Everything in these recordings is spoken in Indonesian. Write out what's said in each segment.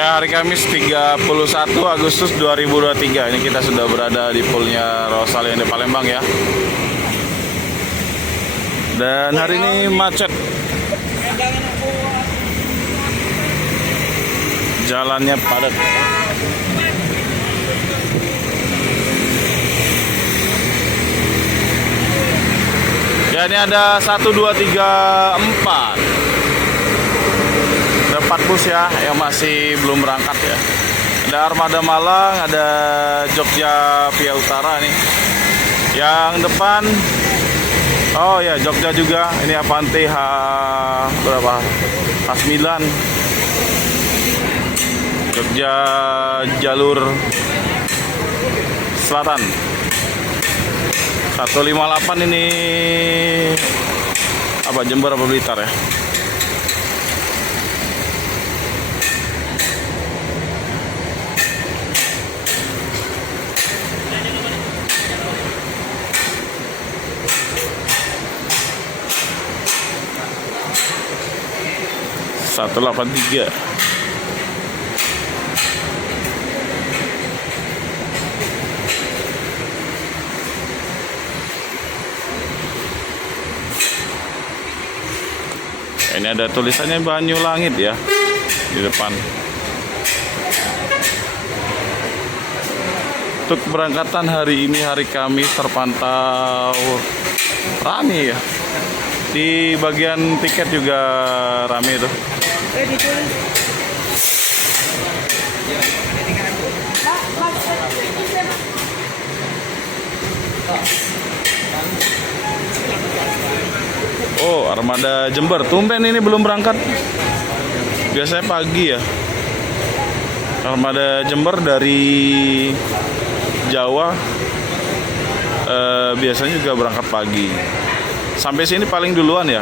Ya, hari Kamis 31 Agustus 2023. Ini kita sudah berada di poolnya Rosalia di Palembang ya. Dan hari ini macet. Jalannya padat. Ya, ini ada 1, 2, 3, 4. Ada 4 bus ya yang masih belum berangkat ya. Ada Armada Malang, ada Jogja Via Utara nih. Yang depan, oh ya Jogja juga. Ini Avante H berapa? H9. Jogja jalur selatan. 158 ini apa, Jember apa Blitar ya? Satu 83. Ini ada tulisannya Banyulangit ya di depan. Untuk keberangkatan hari ini, hari Kamis, terpantau ramai ya. Di bagian tiket juga ramai tuh. Oh, Armada Jember. Tumben ini belum berangkat. Biasanya pagi ya. Armada Jember dari Jawa biasanya juga berangkat pagi. Sampai sini paling duluan ya.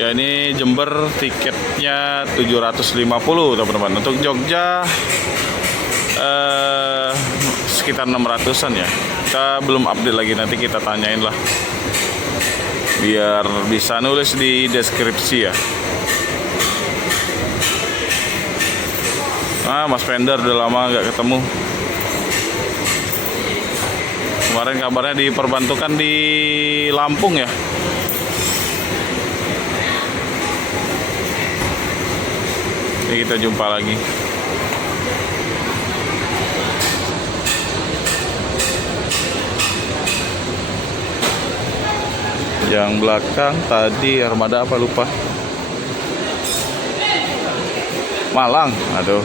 Ya, ini Jember tiketnya 750 teman-teman. Untuk Jogja sekitar 600-an ya. Kita belum update lagi, nanti kita tanyain lah. Biar bisa nulis di deskripsi ya. Mas Pender udah lama nggak ketemu. Kemarin kabarnya diperbantukan di Lampung ya. Ini kita jumpa lagi. Yang belakang tadi Armada apa lupa. Malang, aduh.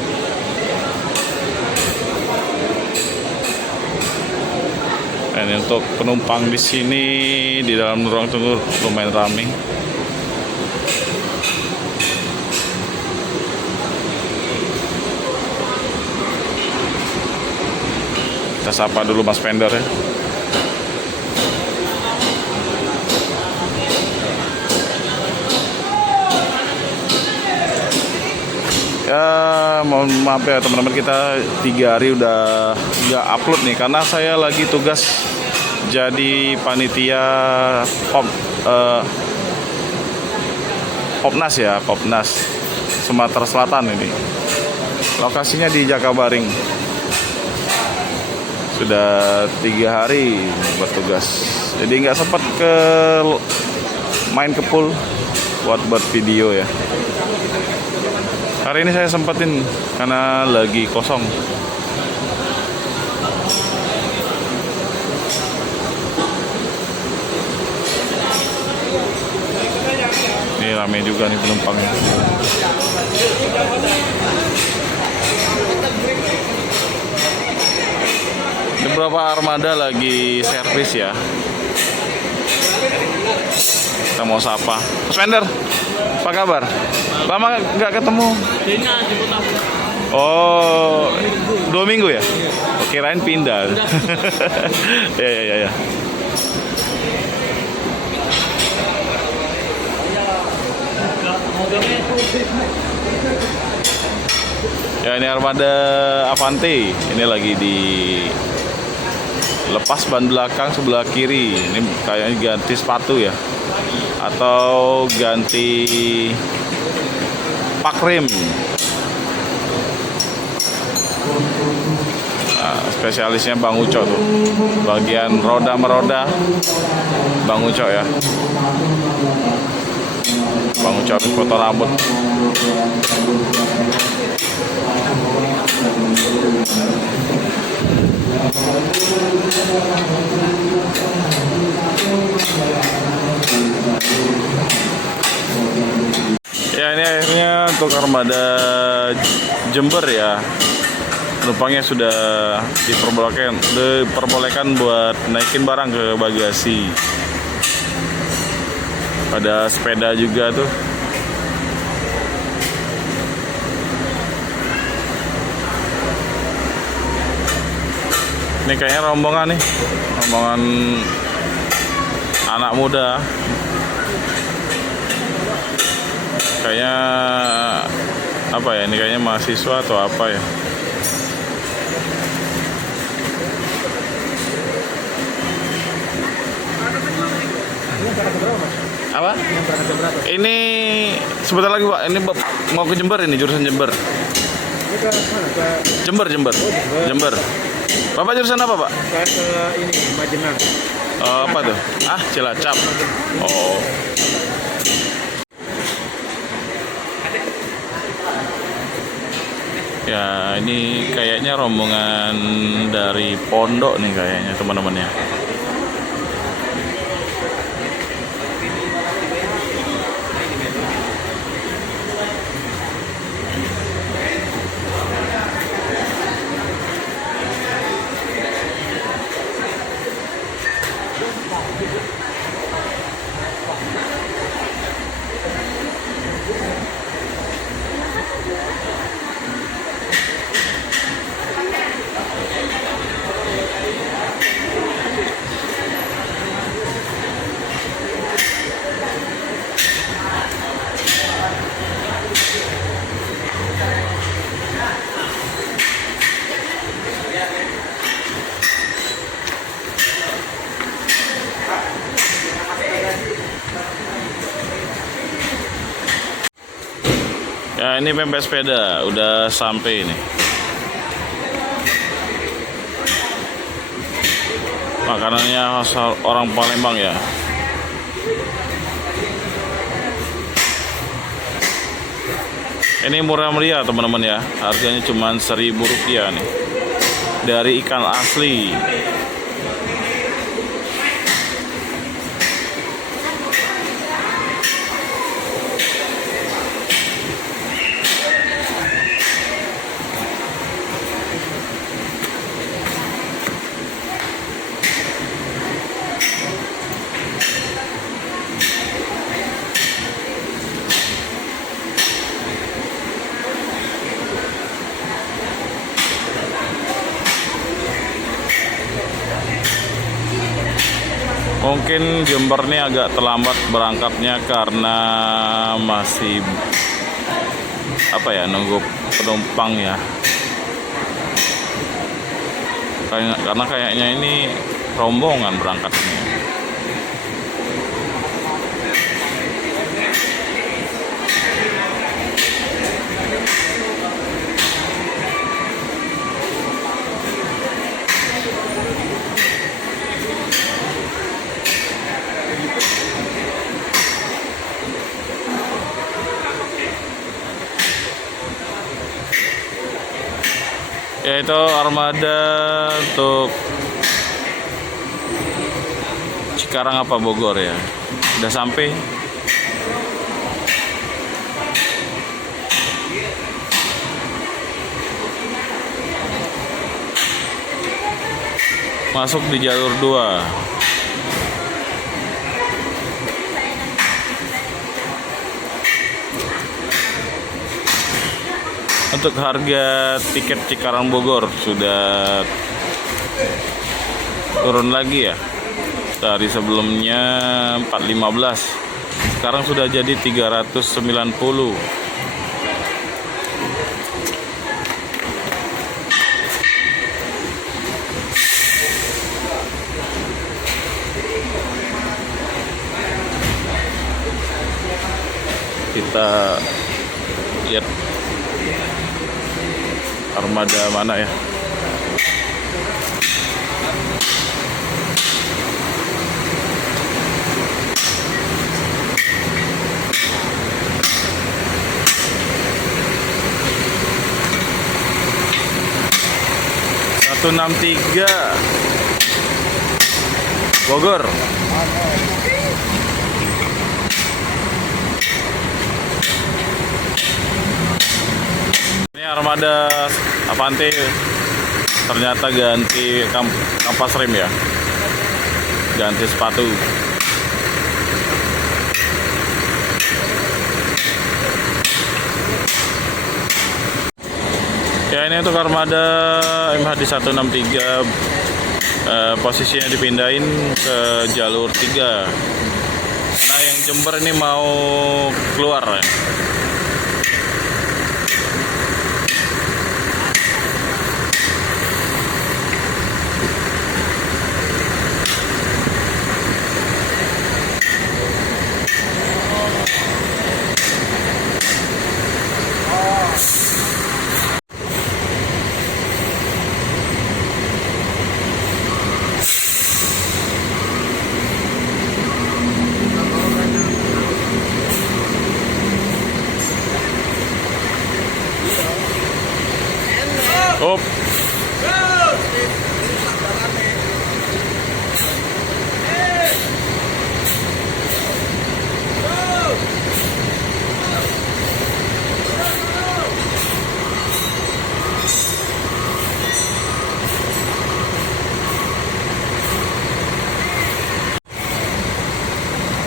Ini untuk penumpang di sini di dalam ruang tunggu lumayan ramai. Kita sapa dulu Mas Pender ya. Ya, mohon maaf ya teman-teman, kita 3 hari udah nggak upload nih karena saya lagi tugas jadi panitia Popnas ya, Popnas Sumatera Selatan ini. Lokasinya di Jakabaring. Sudah 3 hari bertugas, jadi nggak sempat main ke pool buat video ya. Hari ini saya sempetin karena lagi kosong. Ini ramai juga nih penumpangnya. Beberapa armada lagi servis ya. Kita mau sapa. Mas Pender, apa kabar? Lama nggak ketemu. Oh, 2 minggu ya? Kirain pindah. Ya. Ya, ini Armada Avante. Ini lagi di lepas ban belakang sebelah kiri. Ini kayaknya ganti sepatu ya, atau ganti pak rem. Nah, spesialisnya Bang Uco tuh, bagian roda meroda Bang Uco ya. Bang Uco habis potong rambut. Ya, ini akhirnya untuk armada Jember ya, penumpangnya sudah diperbolehkan buat naikin barang ke bagasi. Ada sepeda juga tuh. Ini kayaknya rombongan nih, rombongan anak muda. Kayaknya apa ya, ini kayaknya mahasiswa atau apa ya. Apa? Ini sebentar lagi Pak, ini mau ke Jember, ini jurusan Jember. Jember. Bapak jurusan apa Pak? Saya ke ini Majenang. Apa tuh? Cilacap. Oh. Ya, ini kayaknya rombongan dari pondok nih kayaknya teman-temannya. Ya, ini pempek sepeda udah sampai ini. Makanannya khas orang Palembang ya. Ini murah meriah teman-teman ya. Harganya cuma Rp1.000 nih. Dari ikan asli. Mungkin Jember ini agak terlambat berangkatnya karena masih nunggu penumpang ya. Karena kayaknya ini rombongan berangkatnya. Yaitu armada untuk Cikarang apa Bogor ya, udah sampai. Masuk di jalur 2. Untuk harga tiket Cikarang Bogor sudah turun lagi ya. Dari sebelumnya 415, sekarang sudah jadi 390. kita lihat armada mana ya. Satu enam tiga Bogor. Ini armada Avanti ternyata ganti kampas rem ya, ganti sepatu. Ya, ini untuk armada MHD 163, posisinya dipindahin ke jalur 3. Nah, yang Jember ini mau keluar ya. Up.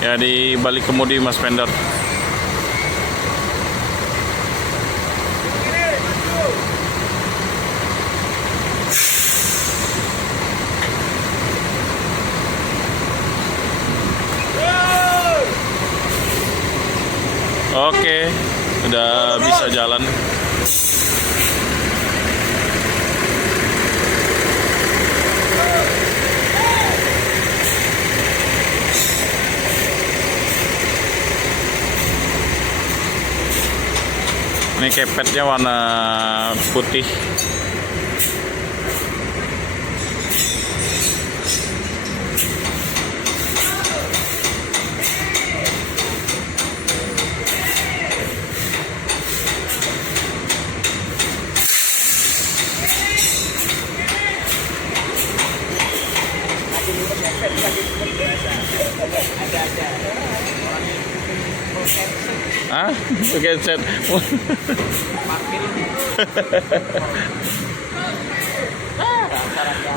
Ya, di balik kemudi Mas Pender. Oke, udah bisa jalan. Ini kepetnya warna putih. Ah, pakai set.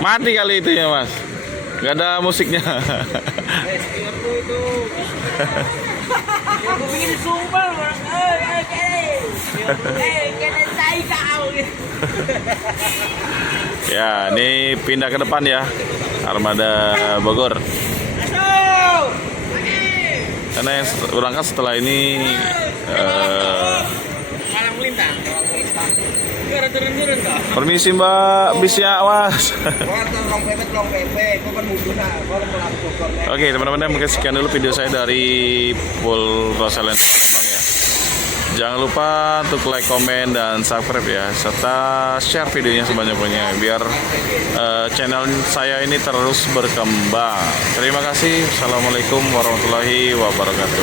Mati kali itu ya, Mas. Gak ada musiknya. Aku bikin sumpah orang. Ya, ini pindah ke depan ya, armada Bogor. Karena yang berangkat setelah ini Malang melintang. Gara turun-turun kok. permisi Mbak, bisnya Mas. Oke teman-teman, mungkin sekian dulu video saya dari Pul Rosalend Palembang ya. Jangan lupa untuk like, komen, dan subscribe ya, serta share videonya sebanyak-banyaknya biar channel saya ini terus berkembang. Terima kasih. Assalamualaikum warahmatullahi wabarakatuh.